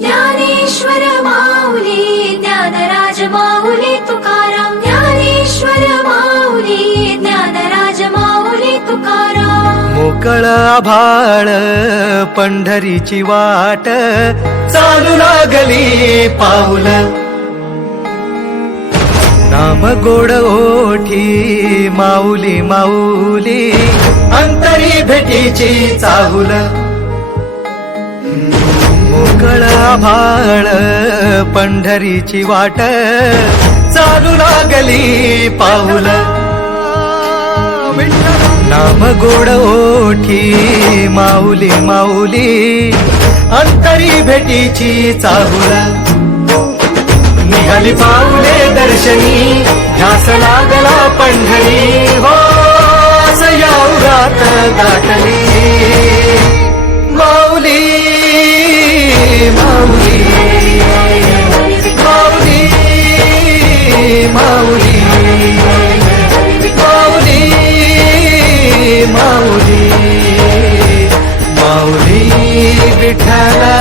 ज्ञानेश्वर माऊली ज्ञानराज माऊली तुकाराम ज्ञानेश्वर माऊली ज्ञानराज माऊली तुकाराम मोकळ आभाळ पंढरीची वाट चालू लागली पाऊल नाम गोड ओठी माऊली माऊली अंतरी भेटीची चाहुल मोकळ आभाळ पंढरीची वाट चालू लागली पाऊल नाम गोड ओठी माऊली माऊली अंतरी भेटीची चाहुल निघाली पाऊले दर्शनी ध्यास लागला पंढरी हो सयाउरात दाटली माऊली माऊली माऊली माऊली माऊली माऊली माऊली विठ्ठला